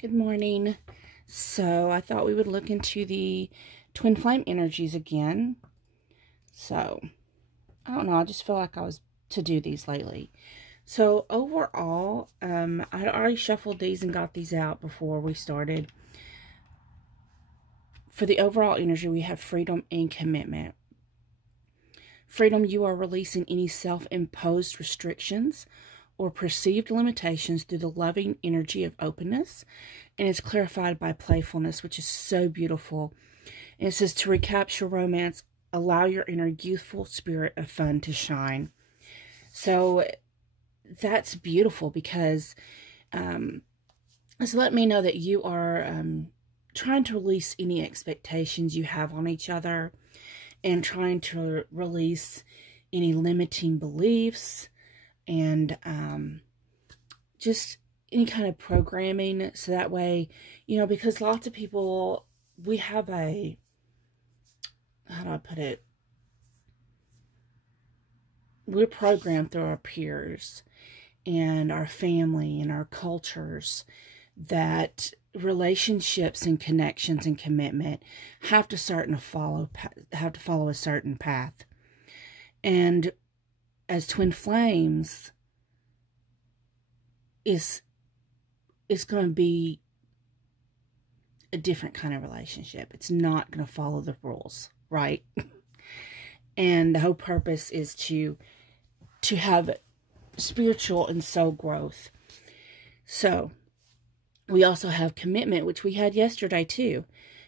Good morning. So I thought we would look into the twin flame energies again. So I don't know, I just feel like I was to do these lately. So overall, I already shuffled these and got these out before we started. For the overall energy, we have freedom and commitment. Freedom, you are releasing any self-imposed restrictions or perceived limitations through the loving energy of openness. And it's clarified by playfulness, which is so beautiful. And it says to recapture romance, allow your inner youthful spirit of fun to shine. So that's beautiful because it's let me know that you are trying to release any expectations you have on each other and trying to release any limiting beliefs and just any kind of programming. So that way, you know, because lots of people, we have a, how do I put it? We're programmed through our peers and our family and our cultures that relationships and connections and commitment have to follow a certain path. And as twin flames, it's going to be a different kind of relationship. It's not going to follow the rules, right? And the whole purpose is to have spiritual and soul growth. So we also have commitment, which we had yesterday too.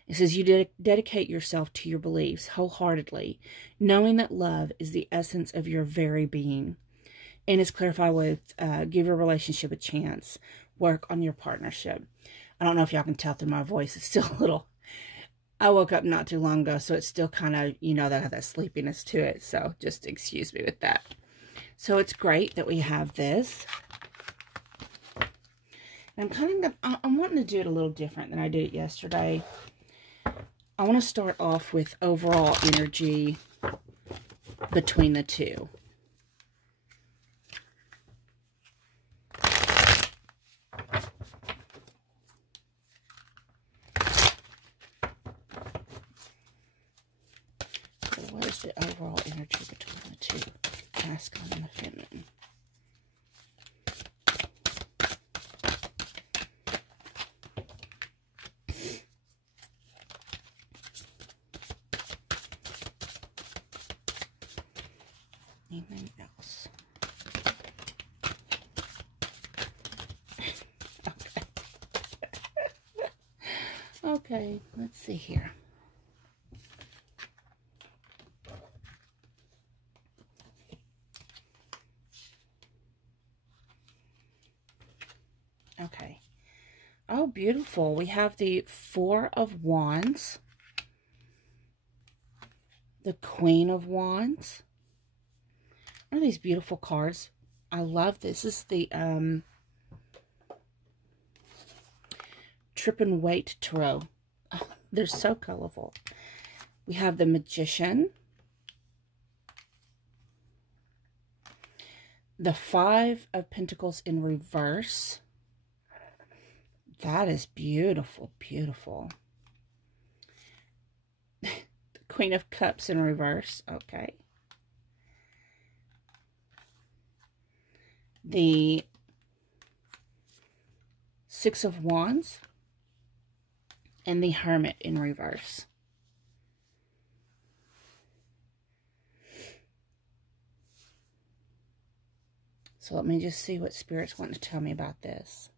It says you dedicate yourself to your beliefs wholeheartedly, knowing that love is the essence of your very being. And it's clarified with give your relationship a chance. Work on your partnership. I don't know if y'all can tell through my voice. It's still a little... I woke up not too long ago, so it's still kind of, you know, that sleepiness to it. So just excuse me with that. So it's great that we have this. And I'm wanting to do it a little different than I did it yesterday. I want to start off with overall energy between the two. So what is the overall energy between the two? Masculine and feminine. Anything else? Okay, let's see here. Okay. Oh, beautiful. We have the Four of Wands, the Queen of Wands. Are these beautiful cards? I love this. This is the Trip and Wait Tarot. Oh, they're so colorful. We have the Magician, the Five of Pentacles in reverse. That is beautiful, beautiful. The Queen of Cups in reverse. Okay. The Six of Wands and the Hermit in reverse. So let me just see what Spirit's wanting to tell me about this.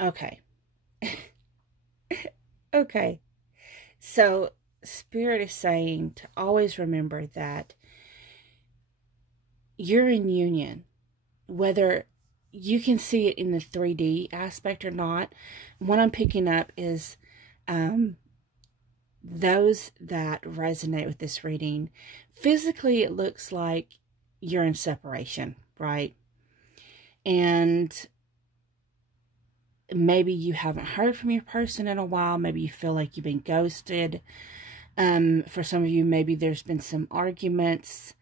Okay. Okay. So Spirit is saying to always remember that you're in union, whether you can see it in the 3D aspect or not. What I'm picking up is those that resonate with this reading. Physically, it looks like you're in separation, right? And maybe you haven't heard from your person in a while. Maybe you feel like you've been ghosted. For some of you, maybe there's been some arguments.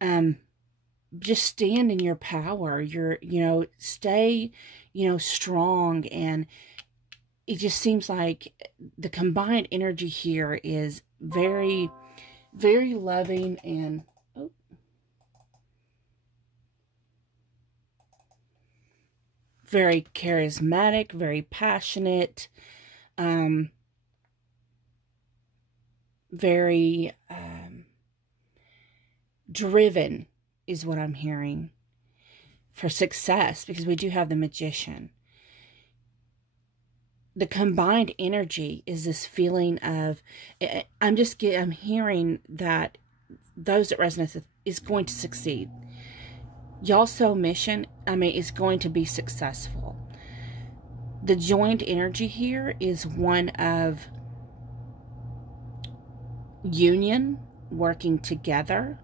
Just stand in your power. Stay, strong. And it just seems like the combined energy here is very, very loving and very charismatic, very passionate, very driven is what I'm hearing for success, because we do have the Magician. The combined energy is this feeling of, I'm hearing that those that resonate with is going to succeed. Y'all's soul mission, is going to be successful. The joined energy here is one of union, working together,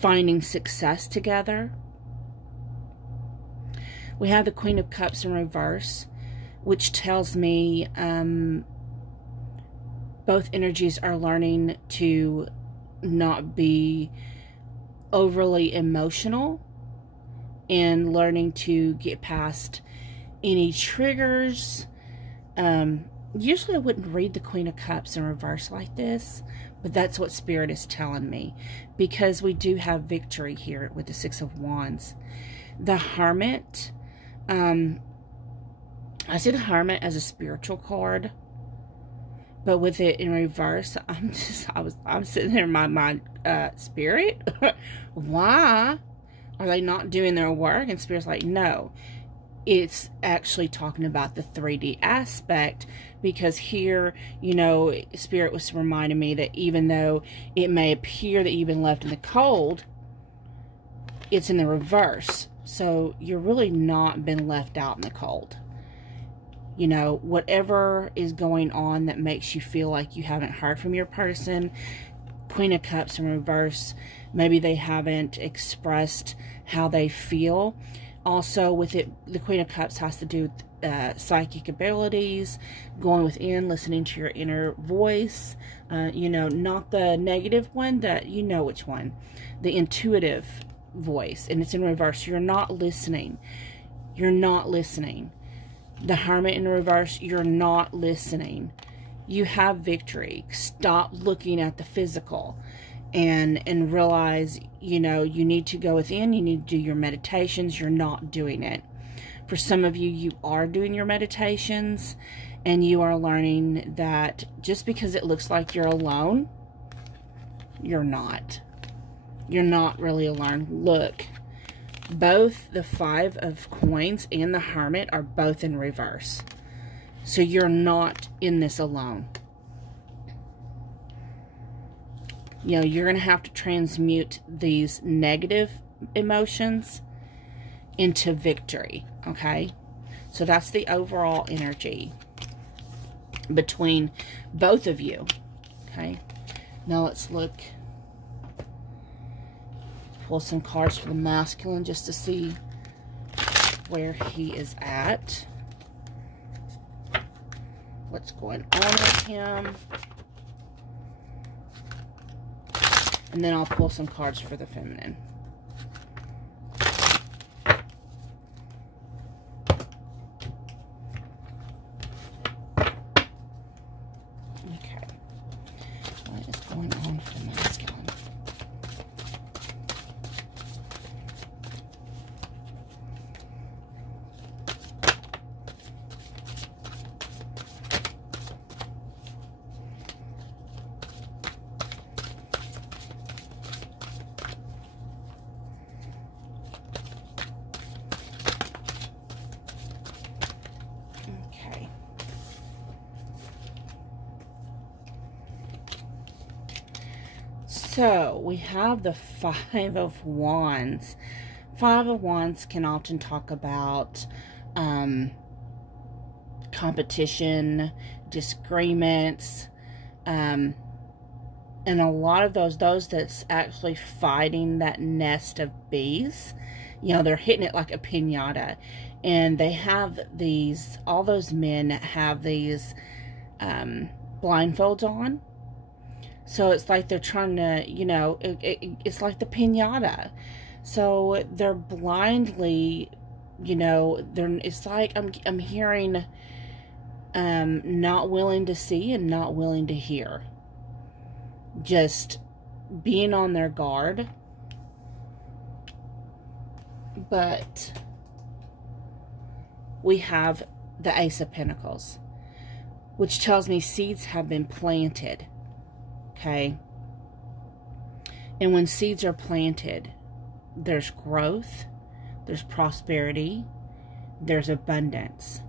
finding success together. We have the Queen of Cups in reverse, which tells me both energies are learning to not be overly emotional and learning to get past any triggers. Usually I wouldn't read the Queen of Cups in reverse like this, but that's what Spirit is telling me, because we do have victory here with the Six of Wands. The Hermit, I see the Hermit as a spiritual card, but with it in reverse, I'm sitting there in my mind, Spirit, why are they not doing their work? And Spirit's like, no, it's actually talking about the 3D aspect, because here, Spirit was reminding me that even though it may appear that you've been left in the cold, it's in the reverse. So you're really not been left out in the cold. Whatever is going on that makes you feel like you haven't heard from your person, Queen of Cups in reverse, maybe they haven't expressed how they feel. Also, with it, the Queen of Cups has to do with psychic abilities, going within, listening to your inner voice. Not the negative one, which one. The intuitive voice, and it's in reverse. You're not listening. You're not listening. The Hermit in reverse, you're not listening. You have victory. Stop looking at the physical and realize, you need to go within. You need to do your meditations. You're not doing it. For some of you, you are doing your meditations, and you are learning that just because it looks like you're alone, you're not. You're not really alone. Look. Both the Five of Coins and the Hermit are both in reverse. So you're not in this alone. You're going to have to transmute these negative emotions into victory. Okay? So that's the overall energy between both of you. Okay? Now let's look. Pull some cards for the masculine just to see where he is at. What's going on with him. And then I'll pull some cards for the feminine. Okay. What is going on for the masculine? So, we have the Five of Wands. Five of Wands can often talk about competition, disagreements, and a lot of those that's actually fighting that nest of bees You know, they're hitting it like a piñata. And they have these, all those men have these blindfolds on. So it's like they're trying to, you know, it's like the piñata. So they're blindly, you know, it's like I'm hearing not willing to see and not willing to hear. Just being on their guard. But we have the Ace of Pentacles, which tells me seeds have been planted. Okay? And when seeds are planted, there's growth, there's prosperity, there's abundance.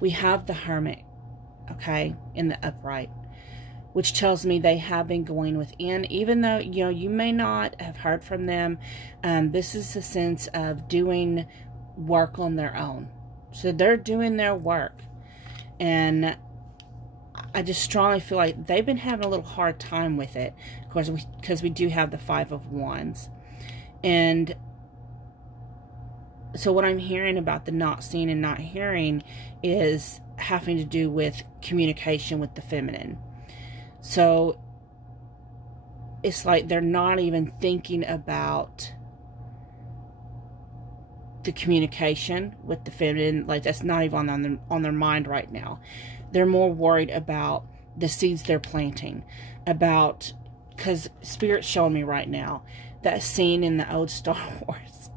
We have the Hermit, okay, in the upright, which tells me they have been going within, even though, you know, you may not have heard from them. This is a sense of doing work on their own. So they're doing their work. And I just strongly feel like they've been having a little hard time with it. Of course, because we do have the Five of Wands. And so what I'm hearing about the not seeing and not hearing is having to do with communication with the feminine. So it's like they're not even thinking about the communication with the feminine. Like, that's not even on their mind right now. They're more worried about the seeds they're planting. About, because Spirit's showing me right now that scene in the old Star Wars.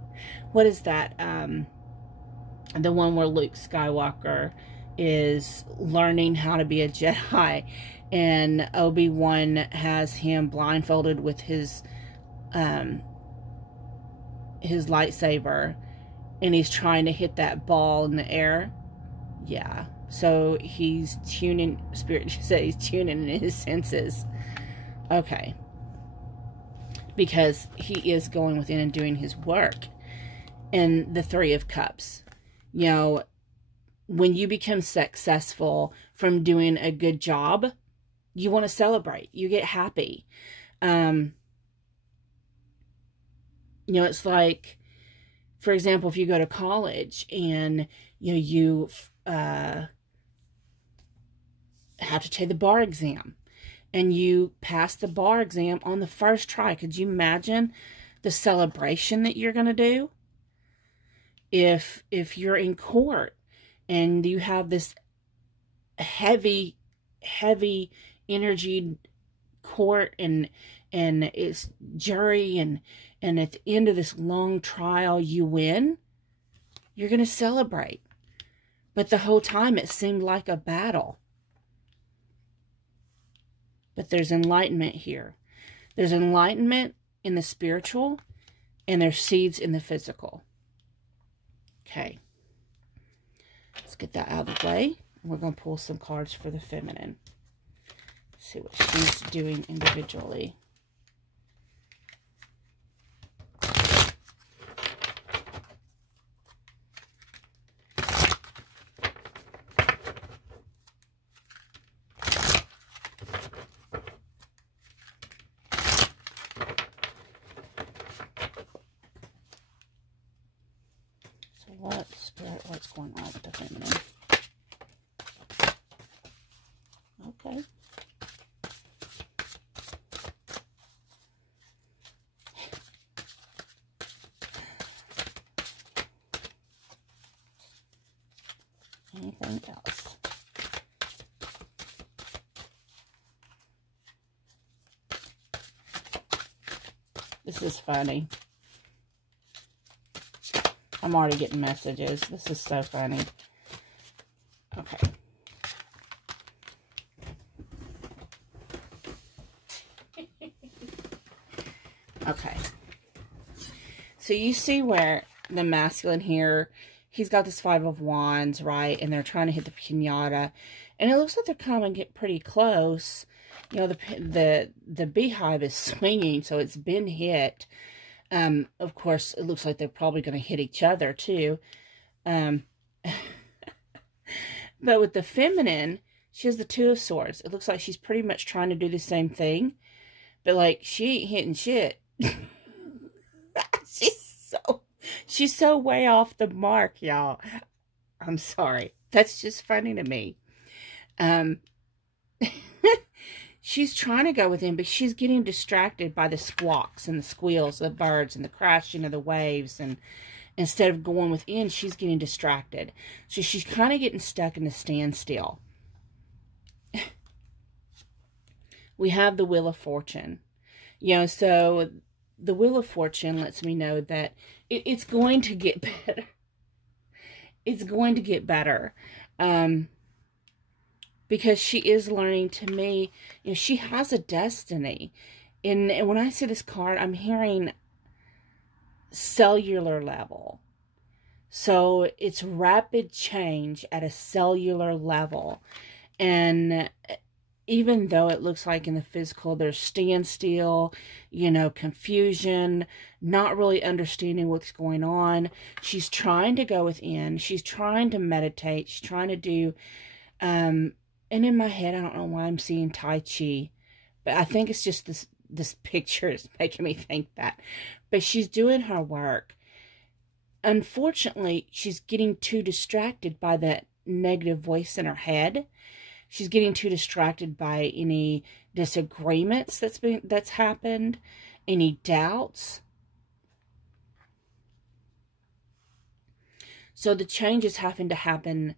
What is that? The one where Luke Skywalker is learning how to be a Jedi, and Obi-Wan has him blindfolded with his lightsaber, and he's trying to hit that ball in the air. Yeah. So he's tuning, Spirit said he's tuning in his senses. Okay. Because he is going within and doing his work. And the Three of Cups. You know, when you become successful from doing a good job, you want to celebrate. You get happy. You know, it's like, for example, if you go to college and, you know, you have to take the bar exam and you pass the bar exam on the first try. Could you imagine the celebration that you're going to do? If you're in court and you have this heavy energy court and it's jury and at the end of this long trial you win, you're going to celebrate. But the whole time it seemed like a battle. But there's enlightenment here. There's enlightenment in the spiritual, and there's seeds in the physical. Okay. Let's get that out of the way. We're going to pull some cards for the feminine. See what she's doing individually. What's going on with the feminine? Okay. Anything else? This is funny. I'm already getting messages. This is so funny. Okay. Okay. So you see where the masculine here, he's got this Five of Wands, right? And they're trying to hit the piñata. And it looks like they're coming to get pretty close. You know, the beehive is swinging, so it's been hit. Of course, it looks like they're probably going to hit each other, too. But with the feminine, she has the Two of Swords. It looks like she's pretty much trying to do the same thing. But, like, she ain't hitting shit. She's she's so way off the mark, y'all. I'm sorry. That's just funny to me. She's trying to go with him, but she's getting distracted by the squawks and the squeals of the birds and the crashing of the waves. And instead of going within, she's getting distracted. So she's kind of getting stuck in a standstill. We have the Wheel of Fortune. You know, so the Wheel of Fortune lets me know that it's going to get better. It's going to get better. Because she is learning, to me, you know, she has a destiny. And when I see this card, I'm hearing cellular level. So it's rapid change at a cellular level. And even though it looks like in the physical there's standstill, you know, confusion, not really understanding what's going on, she's trying to go within. She's trying to meditate. She's trying to do... and in my head, I don't know why I'm seeing Tai Chi. But I think it's just this picture is making me think that. But she's doing her work. Unfortunately, she's getting too distracted by that negative voice in her head. She's getting too distracted by any disagreements that's happened. Any doubts. So the changes having to happen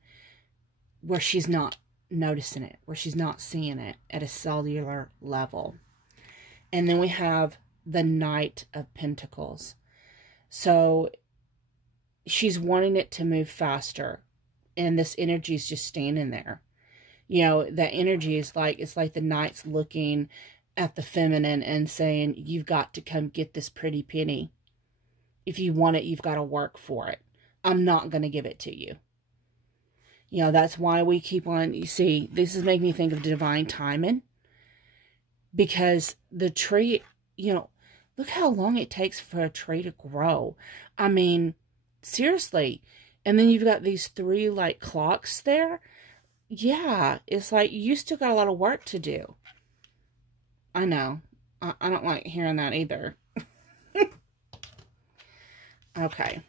where she's not noticing it, where she's not seeing it at a cellular level. And then we have the Knight of Pentacles. So she's wanting it to move faster, and this energy is just standing there. You know, that energy is like, it's like the knight's looking at the feminine and saying, you've got to come get this pretty penny. If you want it, you've got to work for it. I'm not going to give it to you. You know, that's why we keep on, you see, this is making me think of divine timing. Because the tree, you know, look how long it takes for a tree to grow. I mean, seriously. And then you've got these 3, like, clocks there. Yeah, it's like, you still got a lot of work to do. I know. I don't like hearing that either. Okay.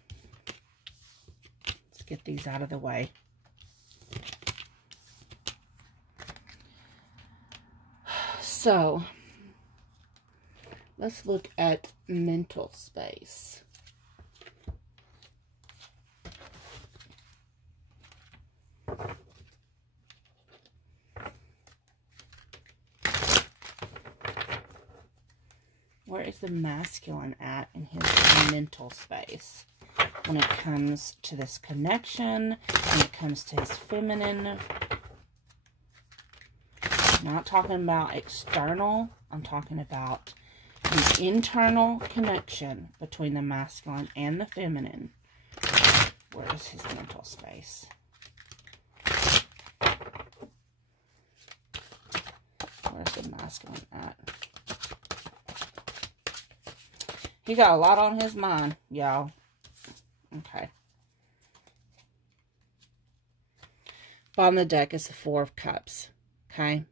Let's get these out of the way. So, let's look at mental space. Where is the masculine at in his mental space when it comes to this connection, when it comes to his feminine? I'm not talking about external. I'm talking about the internal connection between the masculine and the feminine. Where is his mental space? Where's the masculine at? He got a lot on his mind, y'all. Okay. Bottom of the deck is the 4 of Cups. Okay.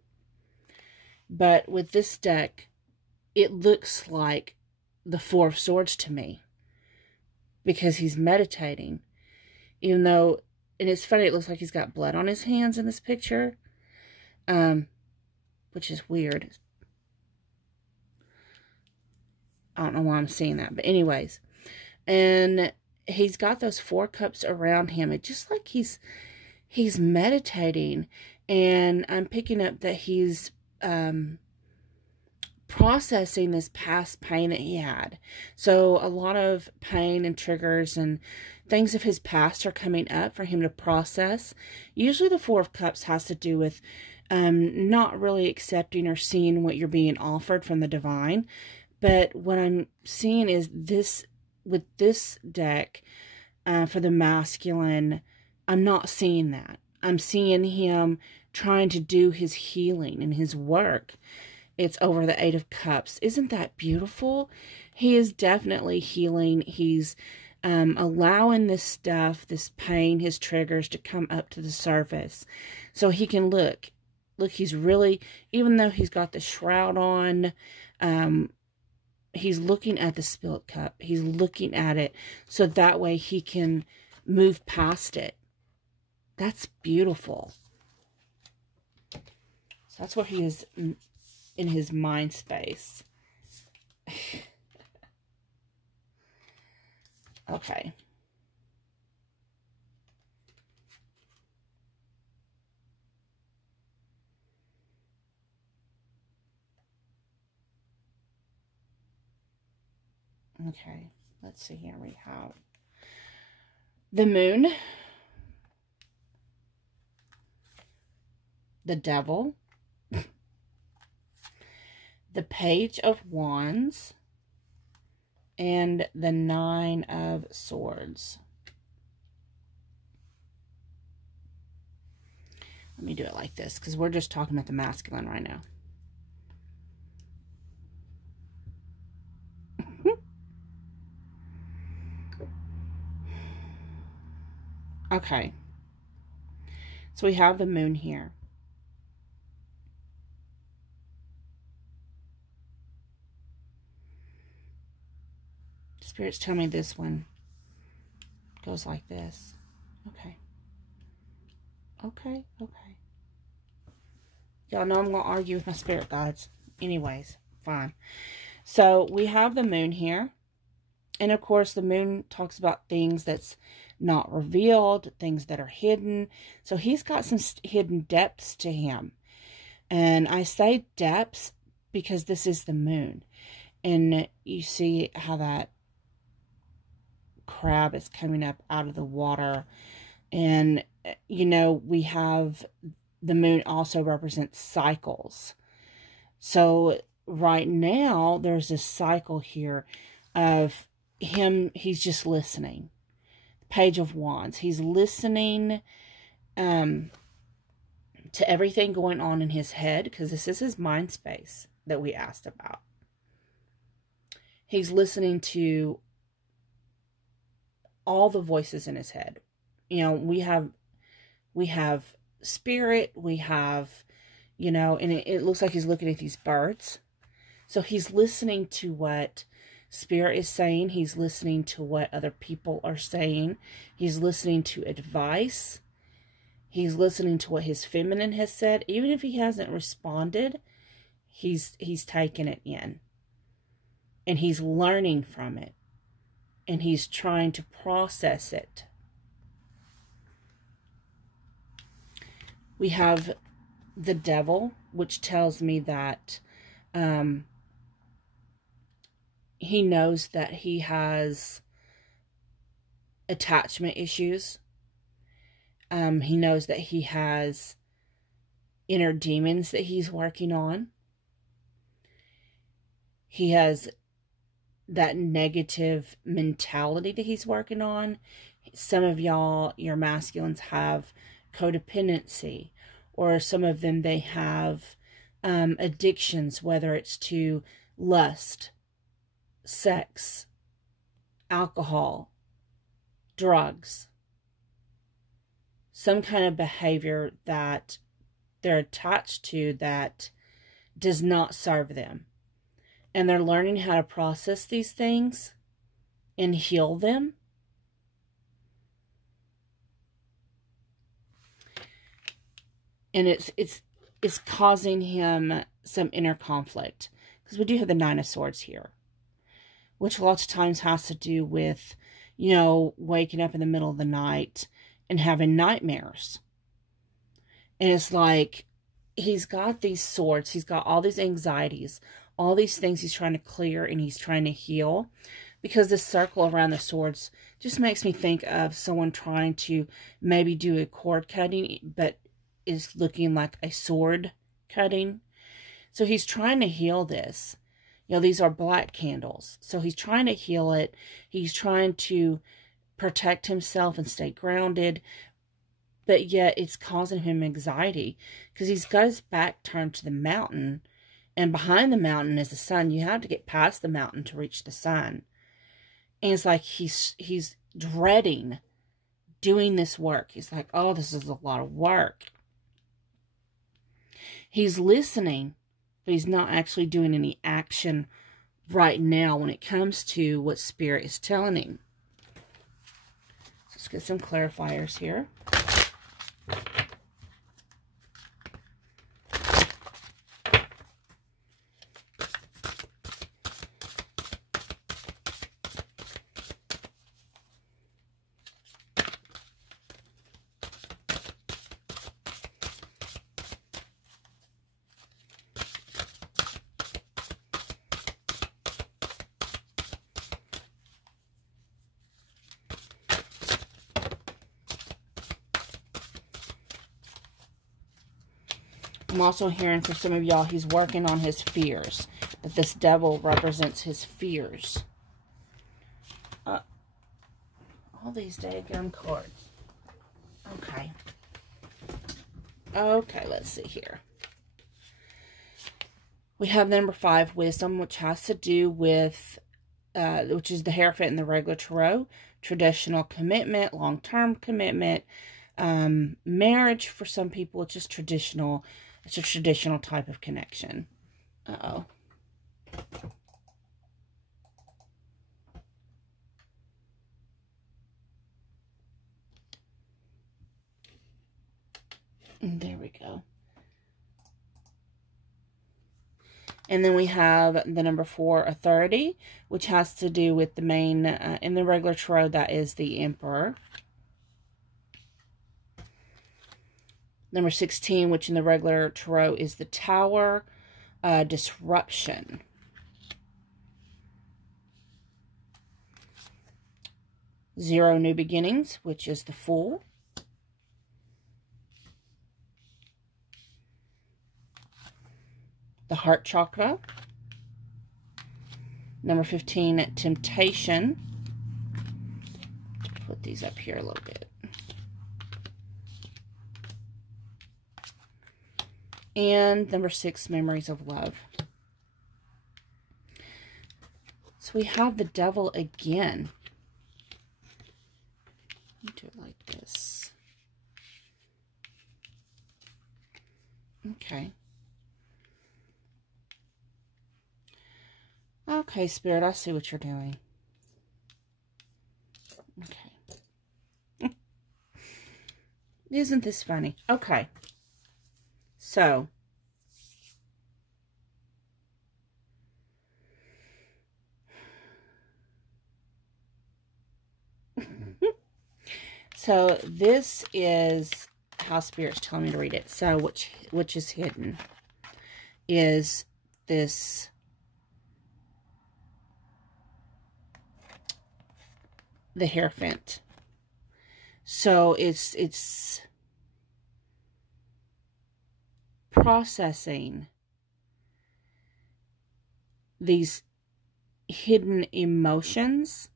But with this deck, it looks like the 4 of Swords to me. Because he's meditating. Even though, and it's funny, it looks like he's got blood on his hands in this picture. Which is weird. I don't know why I'm seeing that. But anyways. And he's got those 4 cups around him. It's just like he's meditating. And I'm picking up that he's processing this past pain that he had. So a lot of pain and triggers and things of his past are coming up for him to process. Usually the 4 of Cups has to do with not really accepting or seeing what you're being offered from the divine. But what I'm seeing is this, with this deck, for the masculine, I'm not seeing that. I'm seeing him trying to do his healing and his work. It's over the 8 of Cups. Isn't that beautiful? He is definitely healing. He's allowing this stuff, this pain, his triggers to come up to the surface. So he can look. Look, he's really, even though he's got the shroud on, he's looking at the spilled cup. He's looking at it so that way he can move past it. That's beautiful. So that's where he is in his mind space. Okay. Okay, let's see here. We have the moon, the devil, the page of wands, and the 9 of swords. Let me do it like this because we're just talking about the masculine right now. Okay, so we have the moon here. Spirits tell me this one goes like this. Okay. Okay, okay. Y'all know I'm going to argue with my spirit guides. Anyways, fine. So we have the moon here. And of course, the moon talks about things that's not revealed, things that are hidden. So he's got some hidden depths to him. And I say depths because this is the moon. And you see how that crab is coming up out of the water. And, you know, we have the moon also represents cycles. So right now, there's this cycle here of him, he's just listening. Page of Wands. He's listening to everything going on in his head, because this is his mind space that we asked about. He's listening to all the voices in his head. You know, we have spirit, we have, you know, and it looks like he's looking at these birds. So he's listening to what spirit is saying. He's listening to what other people are saying. He's listening to advice. He's listening to what his feminine has said. Even if he hasn't responded, he's taking it in. And he's learning from it. And he's trying to process it. We have the devil, which tells me that he knows that he has attachment issues. He knows that he has inner demons that he's working on. He has that negative mentality that he's working on. Some of y'all, your masculines, have codependency, or some of them, they have addictions, whether it's to lust, sex, alcohol, drugs, some kind of behavior that they're attached to that does not serve them. And they're learning how to process these things and heal them. And it's causing him some inner conflict. Because we do have the 9 of Swords here. Which lots of times has to do with, you know, waking up in the middle of the night and having nightmares. And it's like, he's got these swords. He's got all these anxieties. All these things he's trying to clear and he's trying to heal. Because this circle around the swords just makes me think of someone trying to maybe do a cord cutting, but is looking like a sword cutting. So he's trying to heal this. You know, these are black candles. So he's trying to heal it. He's trying to protect himself and stay grounded. But yet it's causing him anxiety. Because he's got his back turned to the mountain. And behind the mountain is the sun. You have to get past the mountain to reach the sun. And it's like he's dreading doing this work. He's like, oh, this is a lot of work. He's listening, but he's not actually doing any action right now when it comes to what Spirit is telling him. Let's get some clarifiers here. I'm also hearing for some of y'all, he's working on his fears. That this devil represents his fears. All these daggum cards. Okay. Okay, let's see here. We have number 5, wisdom, which has to do with, which is the Hierophant in the regular tarot. Traditional commitment, long-term commitment. Marriage for some people, it's just traditional. It's a traditional type of connection. Uh-oh. And there we go. And then we have the number 4, authority, which has to do with the main, in the regular tarot, that is the Emperor. Number 16, which in the regular tarot is the Tower, disruption. Zero, new beginnings, which is the Fool. The heart chakra. Number 15, temptation. Put these up here a little bit. And number 6, memories of love. So we have the devil again. Let me do it like this. Okay. Okay, Spirit, I see what you're doing. Okay. Isn't this funny? Okay. So, so this is how Spirit's telling me to read it. So, which is hidden is this the Hierophant. So it's processing these hidden emotions,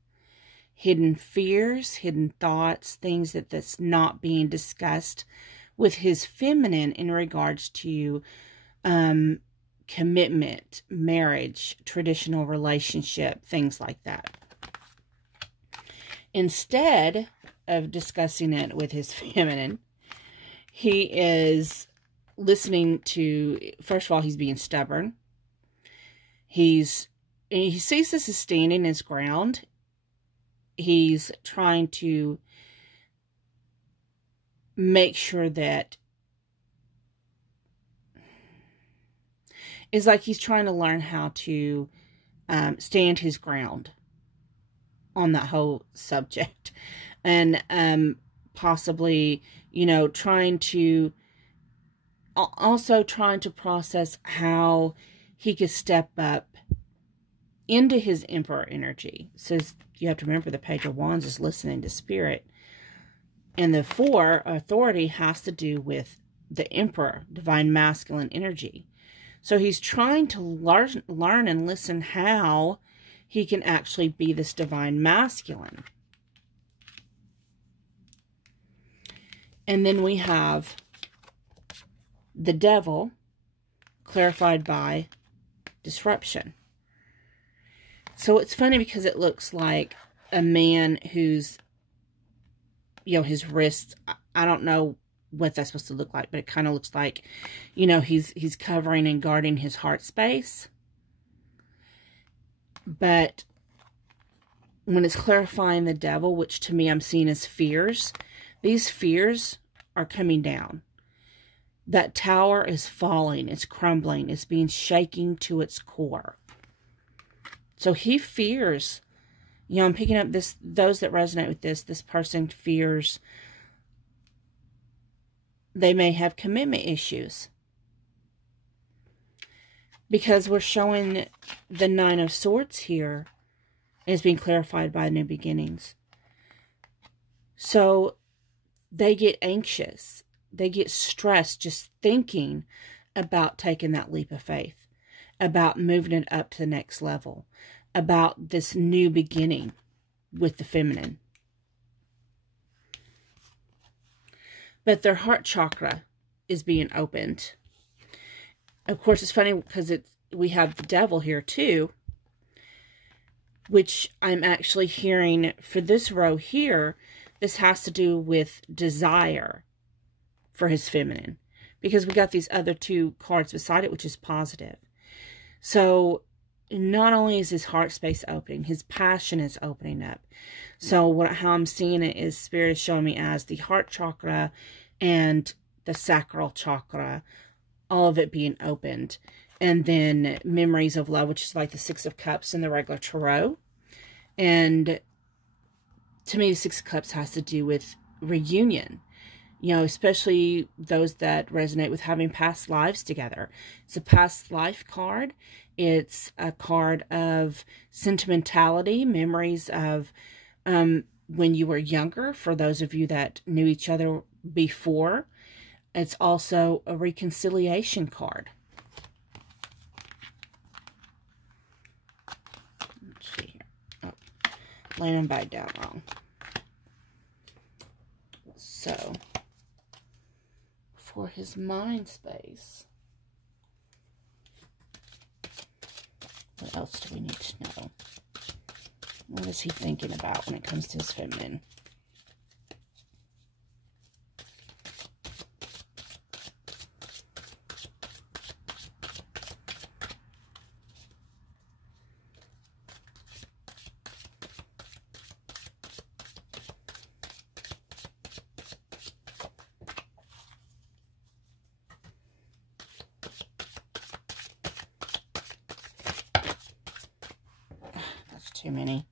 hidden fears, hidden thoughts, things that's not being discussed with his feminine in regards to commitment, marriage, traditional relationship, things like that. Instead of discussing it with his feminine, he is listening to, first of all, he's being stubborn. He sees this as standing his ground. He's trying to make sure that it's like he's trying to learn how to stand his ground on that whole subject. And possibly, you know, trying to process how he could step up into his Emperor energy. It says you have to remember the Page of Wands is listening to Spirit. And the 4, authority, has to do with the Emperor, divine masculine energy. So he's trying to learn and listen how he can actually be this divine masculine. And then we have the devil, clarified by disruption. So it's funny because it looks like a man who's, you know, his wrists, I don't know what that's supposed to look like, but it kind of looks like, you know, he's covering and guarding his heart space. But when it's clarifying the devil, which to me I'm seeing as fears, these fears are coming down. That tower is falling, it's crumbling, it's being shaken to its core. So he fears, you know, I'm picking up this, those that resonate with this person fears they may have commitment issues. Because we're showing the Nine of Swords here is being clarified by new beginnings. So they get anxious. They get stressed just thinking about taking that leap of faith, about moving it up to the next level, about this new beginning with the feminine. But their heart chakra is being opened. Of course, it's funny because we have the devil here too, which I'm actually hearing for this row here. This has to do with desire for his feminine, because we got these other two cards beside it, which is positive. So not only is his heart space opening, his passion is opening up. So how I'm seeing it is Spirit is showing me as the heart chakra and the sacral chakra, all of it being opened. And then memories of love, which is like the Six of Cups in the regular tarot. And to me, the Six of Cups has to do with reunion. You know, especially those that resonate with having past lives together. It's a past life card. It's a card of sentimentality, memories of when you were younger, for those of you that knew each other before. It's also a reconciliation card. Let's see here. Oh, laying them back down wrong. So, for his mind space, what else do we need to know? What is he thinking about when it comes to his feminine? Too many.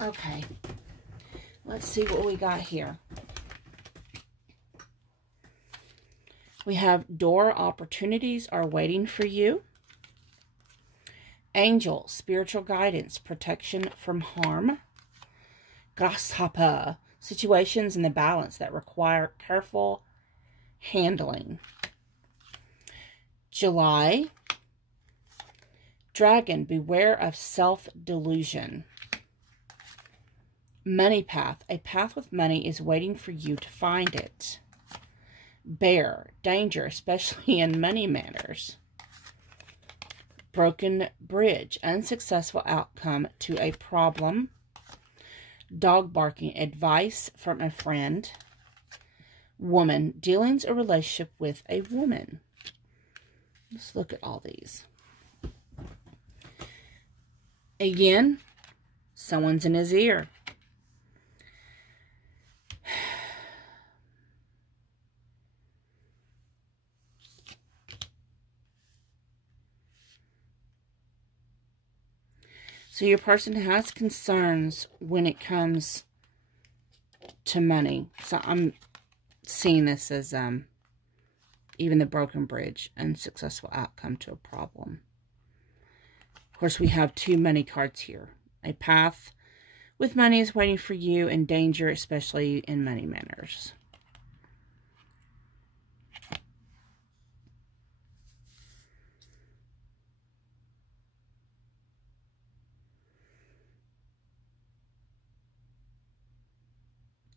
Okay, let's see what we got here. We have door opportunities are waiting for you. Angel, spiritual guidance, protection from harm. Grasshopper, situations in the balance that require careful handling. July, dragon, beware of self-delusion. Money path, a path with money is waiting for you to find it. Bear, danger, especially in money matters. Broken bridge, unsuccessful outcome to a problem. Dog barking, advice from a friend. Woman, dealings or relationship with a woman. Let's look at all these. Again, someone's in his ear. So your person has concerns when it comes to money. So I'm seeing this as even the broken bridge, unsuccessful outcome to a problem. Of course, we have two money cards here. A path with money is waiting for you, and danger, especially in money matters.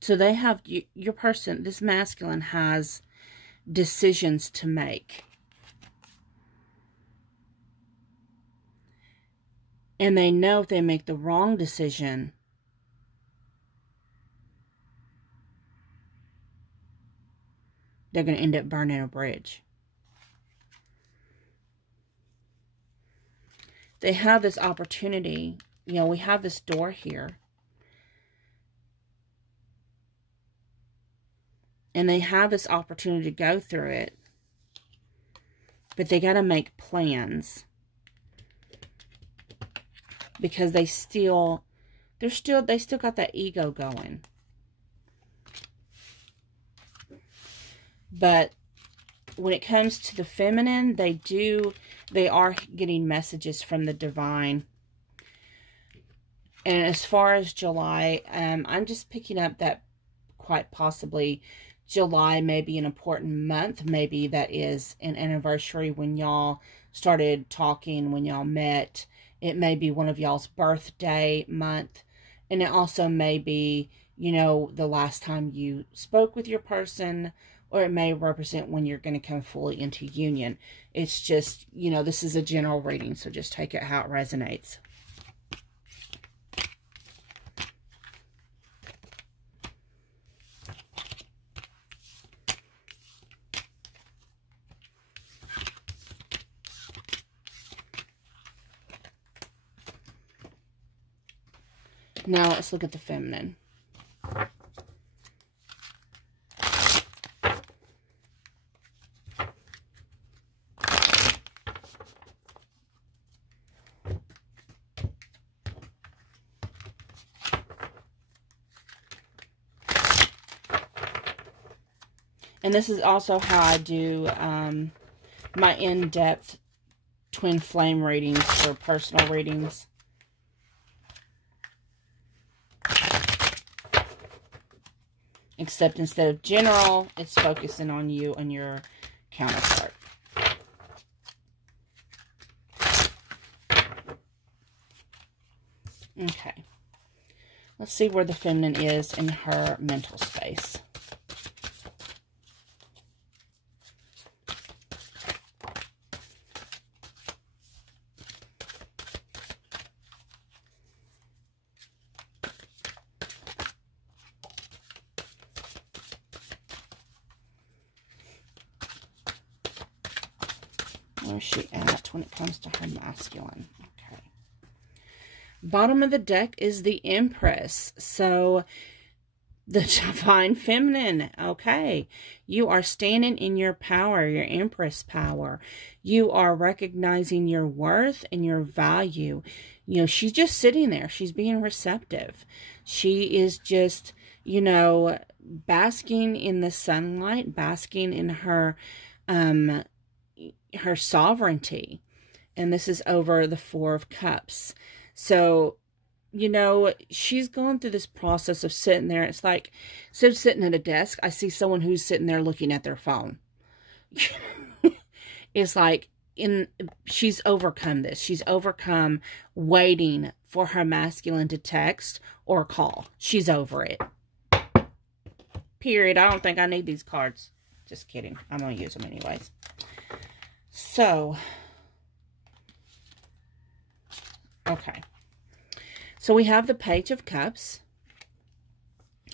So they have, your person, this masculine has decisions to make. And they know if they make the wrong decision, they're going to end up burning a bridge. They have this opportunity. You know, we have this door here. And they have this opportunity to go through it. But they got to make plans. Because they still got that ego going. But when it comes to the feminine, they are getting messages from the divine. And as far as July, I'm just picking up that quite possibly July may be an important month. Maybe that is an anniversary when y'all started talking, when y'all met. It may be one of y'all's birthday month. And it also may be, you know, the last time you spoke with your person. Or it may represent when you're going to come fully into union. It's just, you know, this is a general reading. So just take it how it resonates. Now let's look at the feminine. And this is also how I do my in-depth twin flame readings for personal readings. Except instead of general, it's focusing on you and your counterpart. Okay. Let's see where the feminine is in her mental space. Where's she at when it comes to her masculine? Okay. Bottom of the deck is the Empress. So, the divine feminine. Okay. You are standing in your power, your Empress power. You are recognizing your worth and your value. You know, she's just sitting there. She's being receptive. She is just, you know, basking in the sunlight, basking in her sovereignty. And this is over the Four of Cups. So, you know, she's gone through this process of sitting there. It's like, instead of sitting at a desk, I see someone who's sitting there looking at their phone. It's like, she's overcome this. She's overcome waiting for her masculine to text or call. She's over it. Period. I don't think I need these cards. Just kidding. I'm going to use them anyways. So, okay. So we have the Page of Cups.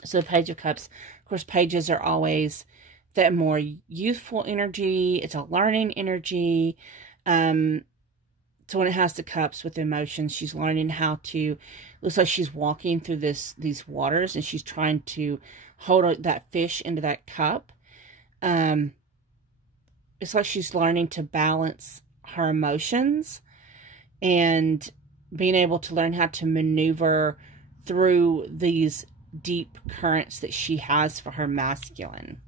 So the Page of Cups, of course, pages are always that more youthful energy. It's a learning energy. So when it has the cups with emotions, she's learning how to, looks like she's walking through these waters and she's trying to hold that fish into that cup. It's like she's learning to balance her emotions and being able to learn how to maneuver through these deep currents that she has for her masculine.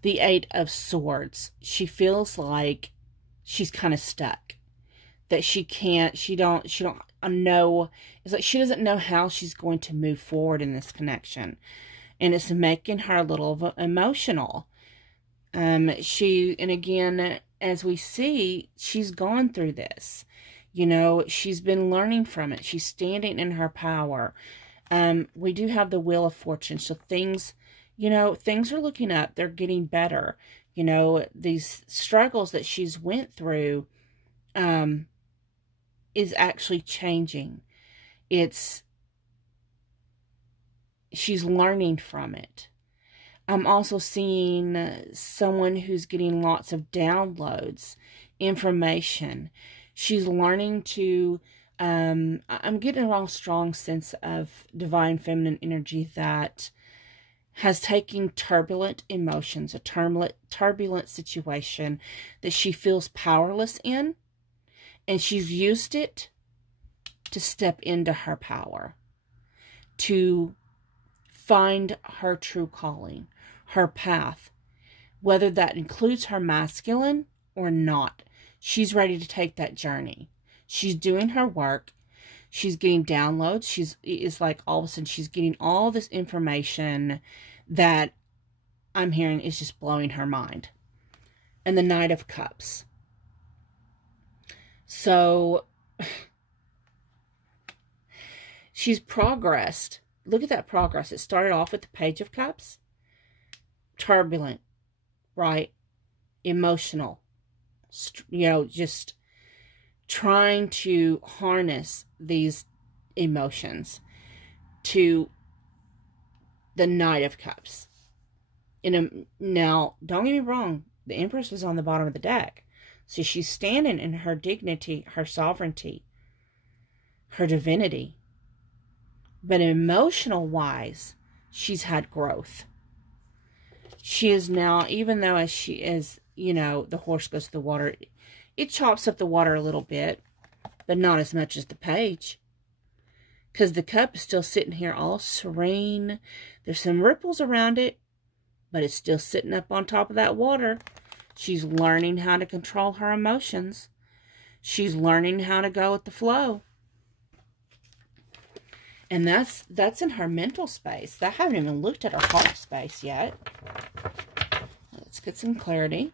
The Eight of Swords. She feels like she's kind of stuck. That she don't know. It's like she doesn't know how she's going to move forward in this connection. And it's making her a little emotional. And again, as we see, she's gone through this. You know, she's been learning from it. She's standing in her power. We do have the Wheel of Fortune. So things, you know, things are looking up. They're getting better. You know, these struggles that she's went through is actually changing. She's learning from it. I'm also seeing someone who's getting lots of downloads, information. She's learning to, I'm getting a real strong sense of divine feminine energy that has taken turbulent emotions, a turbulent situation that she feels powerless in, and she's used it to step into her power, to find her true calling, her path, whether that includes her masculine or not. She's ready to take that journey. She's doing her work. She's getting downloads. It's like all of a sudden she's getting all this information that I'm hearing is just blowing her mind. And the Knight of Cups. So she's progressed. Look at that progress. It started off with the Page of Cups. Turbulent, right? Emotional. You know, just trying to harness these emotions to the Knight of Cups. Now, don't get me wrong. The Empress was on the bottom of the deck. So she's standing in her dignity, her sovereignty, her divinity. But emotional-wise, she's had growth. She is now, even though as she is, you know, the horse goes to the water, it chops up the water a little bit, but not as much as the Page. Because the cup is still sitting here all serene. There's some ripples around it, but it's still sitting up on top of that water. She's learning how to control her emotions. She's learning how to go with the flow. And that's in her mental space. I haven't even looked at her heart space yet. Let's get some clarity.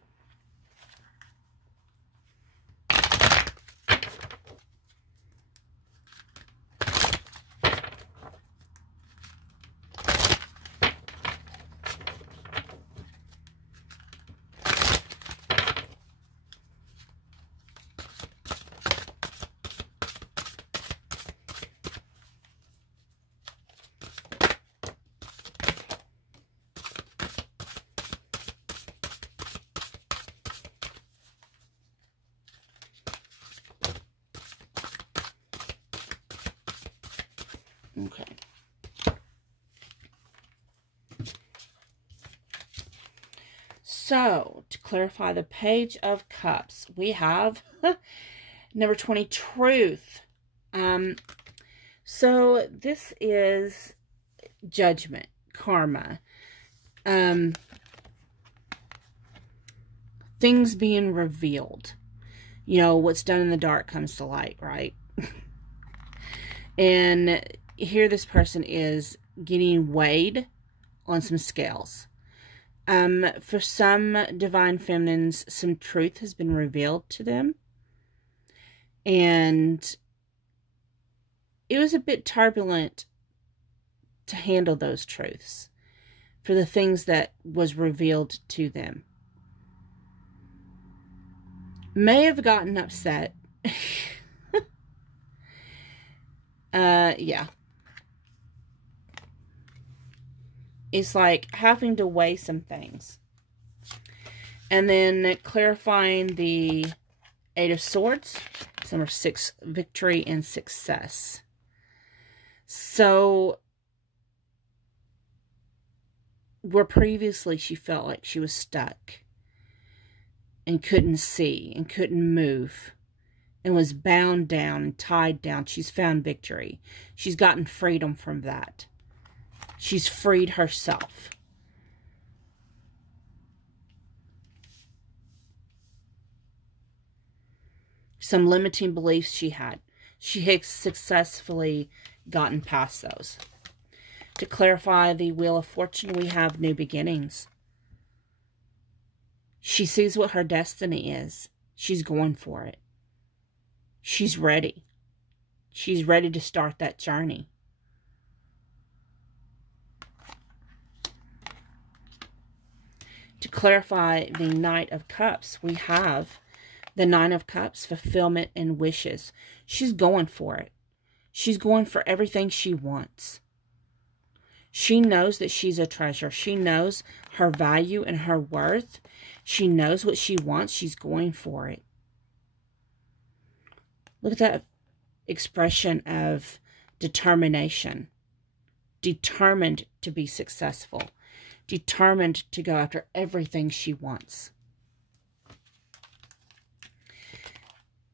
Okay. So, to clarify the Page of Cups, we have number 20, Truth. So, this is judgment, karma, things being revealed. You know, what's done in the dark comes to light, right? And here this person is getting weighed on some scales. For some divine feminines, some truth has been revealed to them. And it was a bit turbulent to handle those truths for the things that was revealed to them. May have gotten upset. Yeah. It's like having to weigh some things. And then clarifying the Eight of Swords. It's number 6, victory and success. So, where previously she felt like she was stuck and couldn't see and couldn't move and was bound down and tied down, she's found victory. She's gotten freedom from that. She's freed herself. Some limiting beliefs she had. She has successfully gotten past those. To clarify the Wheel of Fortune, we have new beginnings. She sees what her destiny is. She's going for it. She's ready. She's ready to start that journey. clarify the Knight of Cups, we have the Nine of Cups, fulfillment and wishes. She's going for it. She's going for everything she wants. She knows that she's a treasure. She knows her value and her worth. She knows what she wants. She's going for it. Look at that expression of determination. Determined to be successful. Determined to go after everything she wants.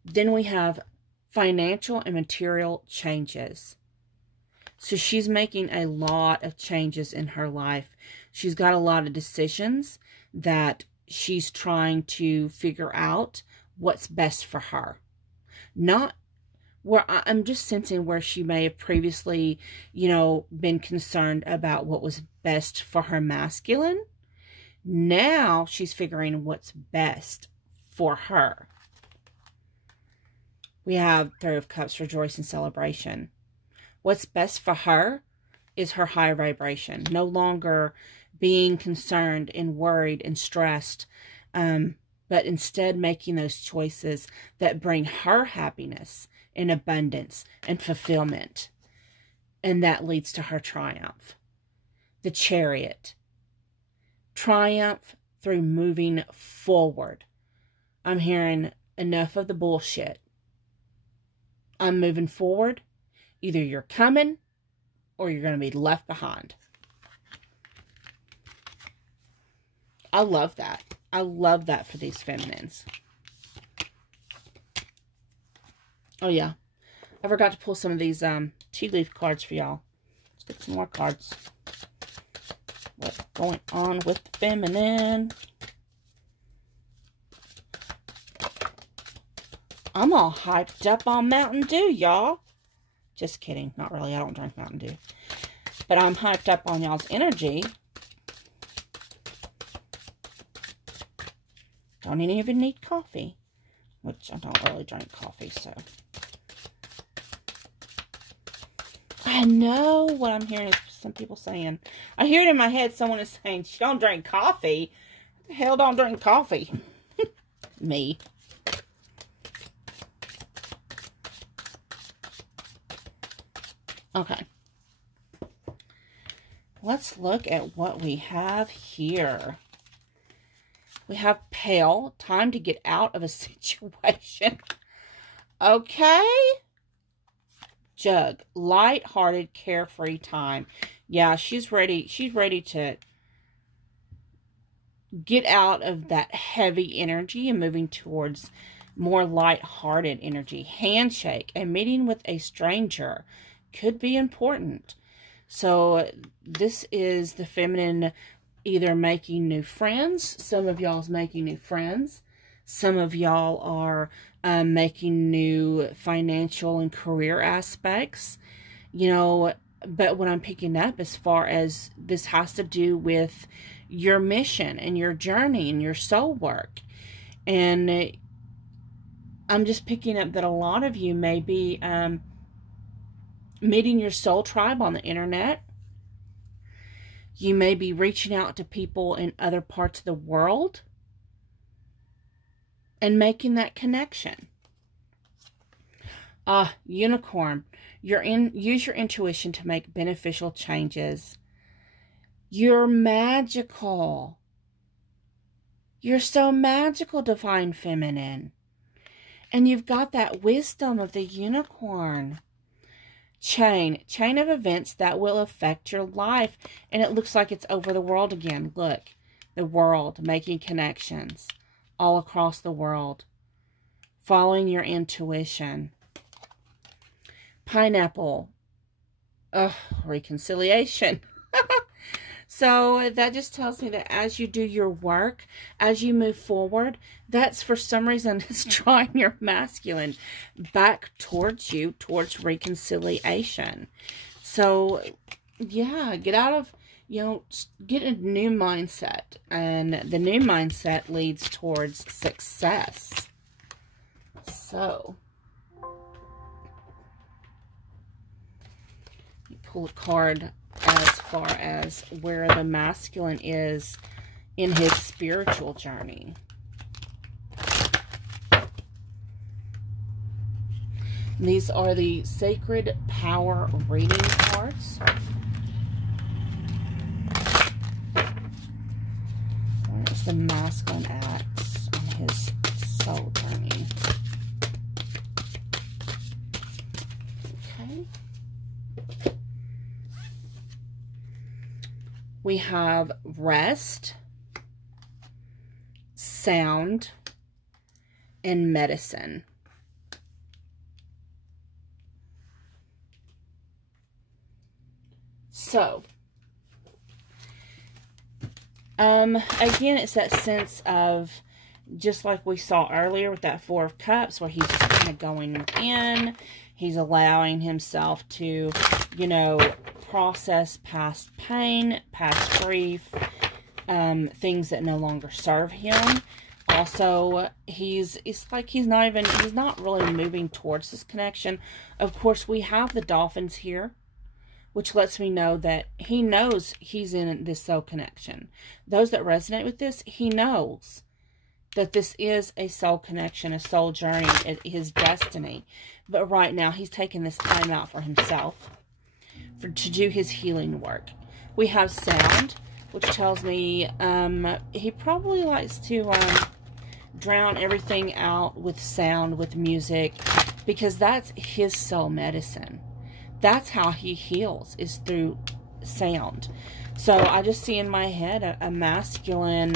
Then we have financial and material changes. So she's making a lot of changes in her life. She's got a lot of decisions that she's trying to figure out what's best for her. Not where I'm just sensing where she may have previously, you know, been concerned about what was best for her masculine. Now she's figuring what's best for her. We have Three of Cups, rejoice and celebration. What's best for her is her high vibration. No longer being concerned and worried and stressed, but instead making those choices that bring her happiness and abundance and fulfillment. And that leads to her triumph. The Chariot. Triumph through moving forward. I'm hearing enough of the bullshit. I'm moving forward. Either you're coming or you're going to be left behind. I love that. I love that for these feminines. Oh, yeah. I forgot to pull some of these tea leaf cards for y'all. Let's get some more cards. What's going on with the feminine? I'm all hyped up on Mountain Dew, y'all. Just kidding. Not really. I don't drink Mountain Dew. But I'm hyped up on y'all's energy. Don't even need coffee. Which I don't really drink coffee, so. I know what I'm hearing is some people saying. I hear it in my head. Someone is saying, she don't drink coffee. What the hell don't drink coffee? Me. Okay. Let's look at what we have here. We have Pale, time to get out of a situation. Okay. Jug, light-hearted, carefree time. Yeah, she's ready. She's ready to get out of that heavy energy and moving towards more light-hearted energy. Handshake, a meeting with a stranger could be important. So this is the feminine either making new friends. Some of y'all's making new friends. Some of y'all are making new financial and career aspects. You know, but what I'm picking up as far as this has to do with your mission and your journey and your soul work. And I'm just picking up that a lot of you may be meeting your soul tribe on the internet. You may be reaching out to people in other parts of the world and making that connection. Unicorn. Use your intuition to make beneficial changes. You're magical. You're so magical, divine feminine. And you've got that wisdom of the unicorn. Chain of events that will affect your life. And it looks like it's over the world again. Look, the world, making connections all across the world. Following your intuition. Pineapple. Reconciliation. So that just tells me that as you do your work, as you move forward, that's for some reason it's drawing your masculine back towards you, towards reconciliation. So yeah, get out of, you know, get a new mindset. And the new mindset leads towards success. So you pull a card as far as where the masculine is in his spiritual journey. These are the Sacred Power reading cards. Where is the masculine acts on his soul journey? Okay. We have rest, sound, and medicine. So, again, it's that sense of, just like we saw earlier with that Four of Cups, where he's just kind of going in, he's allowing himself to, you know, process past pain, past grief, things that no longer serve him. Also, it's like he's not really moving towards this connection. Of course, we have the dolphins here, which lets me know that he knows he's in this soul connection. Those that resonate with this, he knows that this is a soul connection, a soul journey, his destiny. But right now, he's taking this time out for himself to do his healing work. We have sound, which tells me he probably likes to drown everything out with sound, with music, because that's his soul medicine. That's how he heals, is through sound. So I just see in my head a masculine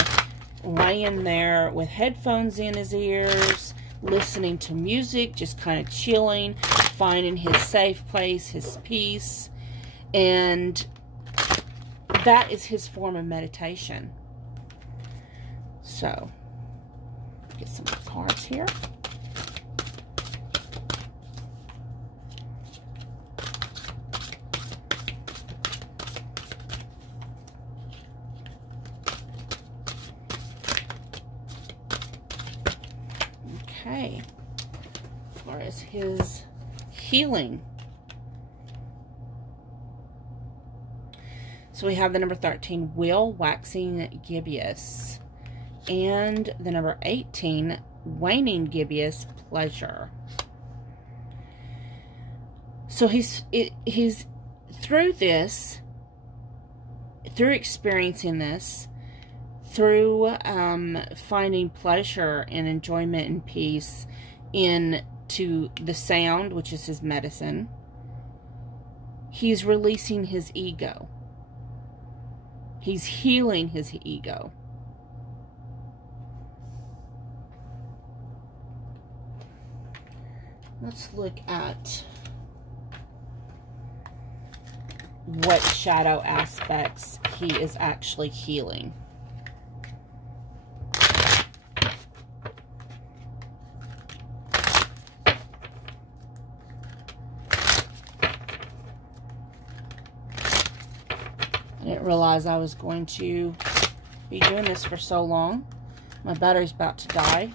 laying there with headphones in his ears, listening to music, just kind of chilling, finding his safe place, his peace. And that is his form of meditation. So, get some more cards here. Okay, as far as his healing. So we have the number 13, Will, waxing gibbous. And the number 18, waning gibbous, pleasure. So he's through this, through experiencing this, through finding pleasure and enjoyment and peace into the sound, which is his medicine, he's releasing his ego. He's healing his ego. Let's look at what shadow aspects he is actually healing. I didn't realize I was going to be doing this for so long. My battery's about to die.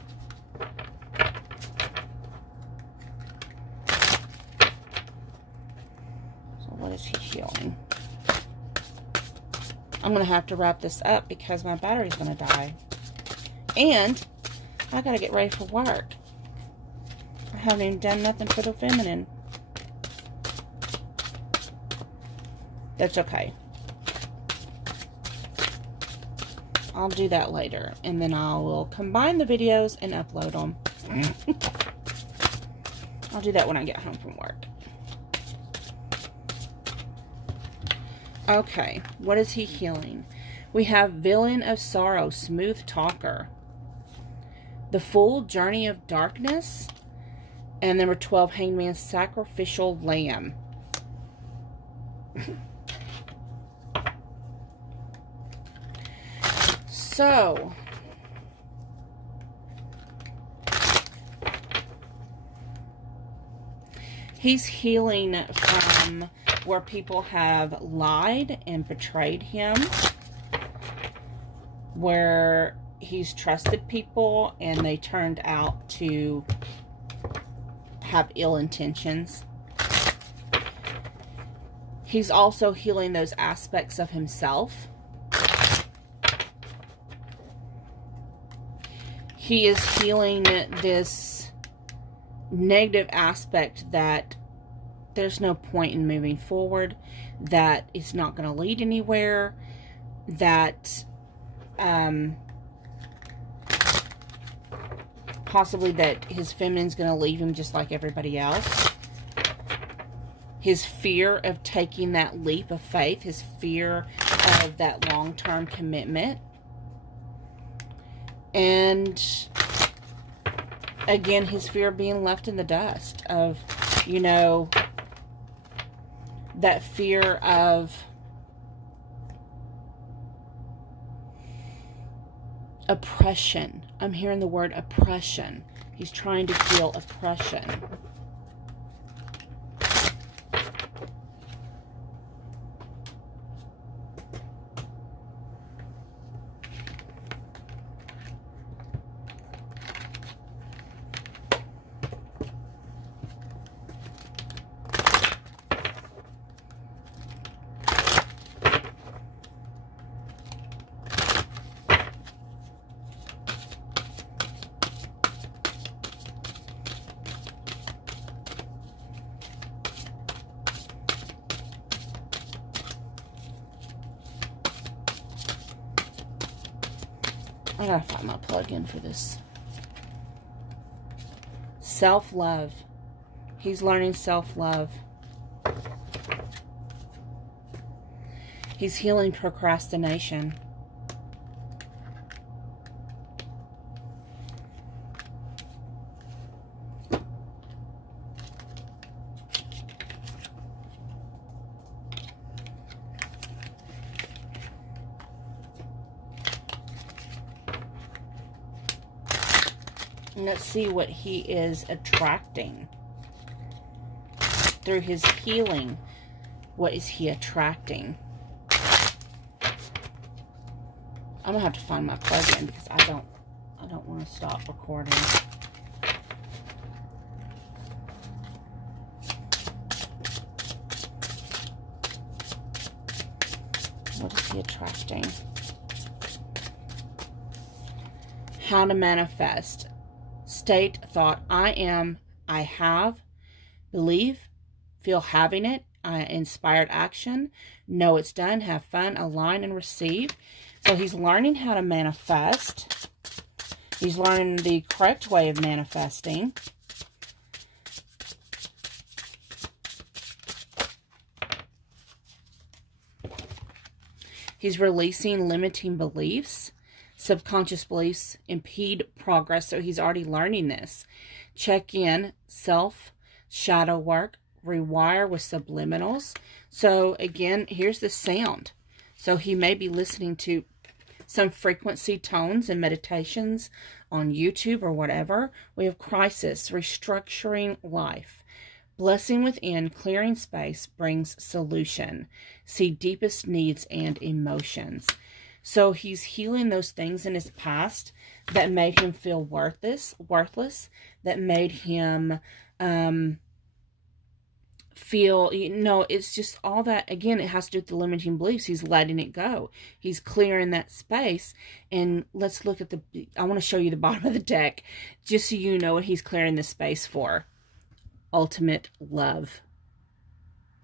So what is he healing? I'm going to have to wrap this up because my battery's going to die. And I got to get ready for work. I haven't even done nothing for the feminine. That's okay. I'll do that later, and then I will combine the videos and upload them. I'll do that when I get home from work. Okay, what is he healing? We have Villain of Sorrow, Smooth Talker. The Fool, Journey of Darkness. And number 12, Hangman, Sacrificial Lamb. So, he's healing from where people have lied and betrayed him, where he's trusted people and they turned out to have ill intentions. He's also healing those aspects of himself He is healing this negative aspect that there's no point in moving forward, that it's not going to lead anywhere, that possibly that his feminine's going to leave him just like everybody else. His fear of taking that leap of faith, his fear of that long-term commitment. And again, his fear of being left in the dust, of, you know, that fear of oppression. I'm hearing the word oppression. He's trying to feel oppression. I gotta find my plug-in for this. Self-love. He's learning self-love. He's healing procrastination. Let's see what he is attracting. Through his healing, what is he attracting? I'm gonna have to find my plug-in because I don't want to stop recording. What is he attracting? How to manifest. State thought, I am, I have, believe, feel having it, inspired action, know it's done, have fun, align, and receive. So he's learning how to manifest. He's learning the correct way of manifesting. He's releasing limiting beliefs. Subconscious beliefs impede progress, so he's already learning this. Check in, self, shadow work, rewire with subliminals. So again, here's the sound. So he may be listening to some frequency tones and meditations on YouTube or whatever. We have crisis, restructuring life. Blessing within, clearing space brings solution. See deepest needs and emotions. So he's healing those things in his past that made him feel worthless, that made him feel, you know, it's just all that, again, it has to do with the limiting beliefs. He's letting it go. He's clearing that space. And let's look at I want to show you the bottom of the deck, just so you know what he's clearing the space for. Ultimate love.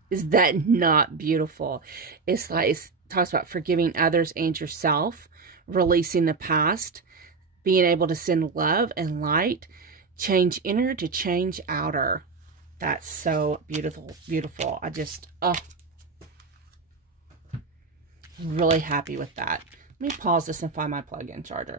Is that not beautiful? It's like, it talks about forgiving others and yourself, releasing the past, being able to send love and light, change inner to change outer. That's so beautiful, beautiful. I just, really happy with that. Let me pause this and find my plug-in charger.